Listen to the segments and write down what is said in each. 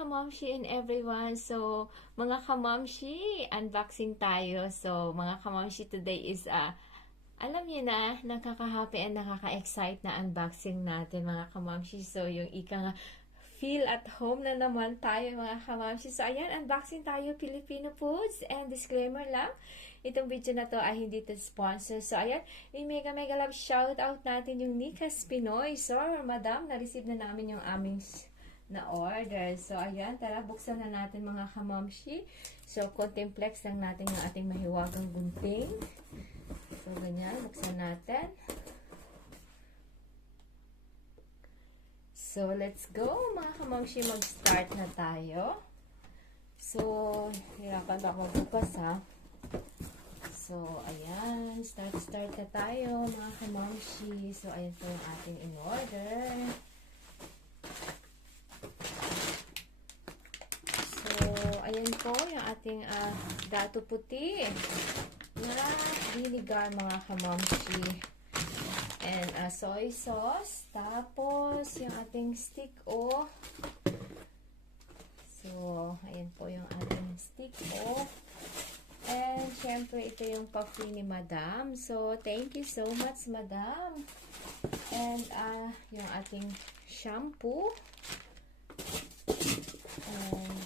Kamamshi and everyone. So, mga kamamshi, unboxing tayo. So, mga kamamshi, today is alam niyo na, nakaka-happy and nakaka-excite na unboxing natin mga kamamshi. So, yung ika nga, feel at home na naman tayo mga kamamshi. So, ayan, unboxing tayo, Filipino foods. And disclaimer lang, itong video na to ay hindi to sponsor. So, ayan, mega love shout out natin yung Nikas Pinoy. So, madam, na-receive na namin yung aming na order. So, ayan, tara, buksan na natin mga kamamshi. So, contemplate lang natin yung ating mahiwagang gunting. So, ganyan, buksan natin. So, let's go mga kamamshi, mag-start na tayo. So, hirapan ba ako magbukas ha? So, ayan, start na tayo mga kamamshi. So, ayan po yung ating in-order. Ayan po yung ating dato puti na vinegar mga kamamshi. And soy sauce. Tapos yung ating stick o. So, ayan po yung ating stick o. And syempre ito yung pa-free ni Madam. So, thank you so much Madam. And yung ating shampoo. And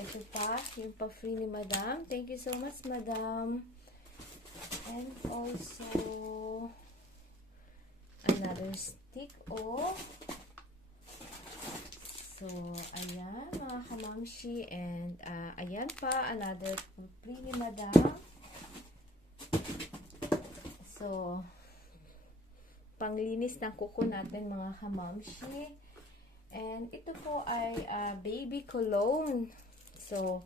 ito pa, yung pa-free ni Madam. Thank you so much, Madam. And also, another stick o. So, ayan, mga kamamshi. And, ayan pa, another free ni Madam. So, panglinis ng kuko natin, mga kamamshi. And, ito po ay baby cologne. So,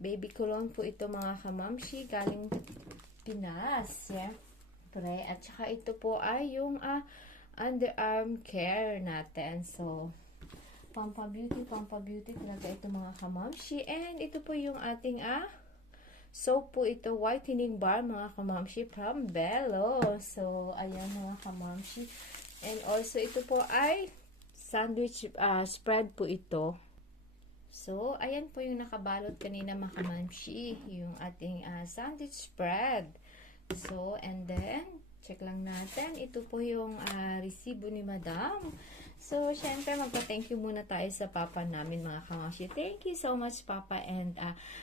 baby cologne po ito mga kamamshi, galing Pinas. Siyempre. At saka ito po ay yung underarm care natin. So, pampa-beauty talaga ito mga kamamshi. And ito po yung ating soap po ito, whitening bar mga kamamshi from Bello. So, ayan mga kamamshi. And also ito po ay sandwich spread po ito. So, ayan po yung nakabalot kanina mga kamamshi, yung ating sandwich spread. So, and then, check lang natin. Ito po yung resibo ni Madam. So, syempre, magpa-thank you muna tayo sa papa namin mga kamamshi. Thank you so much, Papa. And,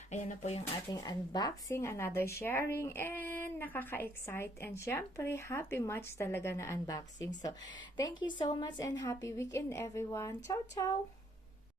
ayan na po yung ating unboxing, another sharing, and nakaka-excite. And, syempre, happy much talaga na unboxing. So, thank you so much and happy weekend, everyone. Ciao, ciao!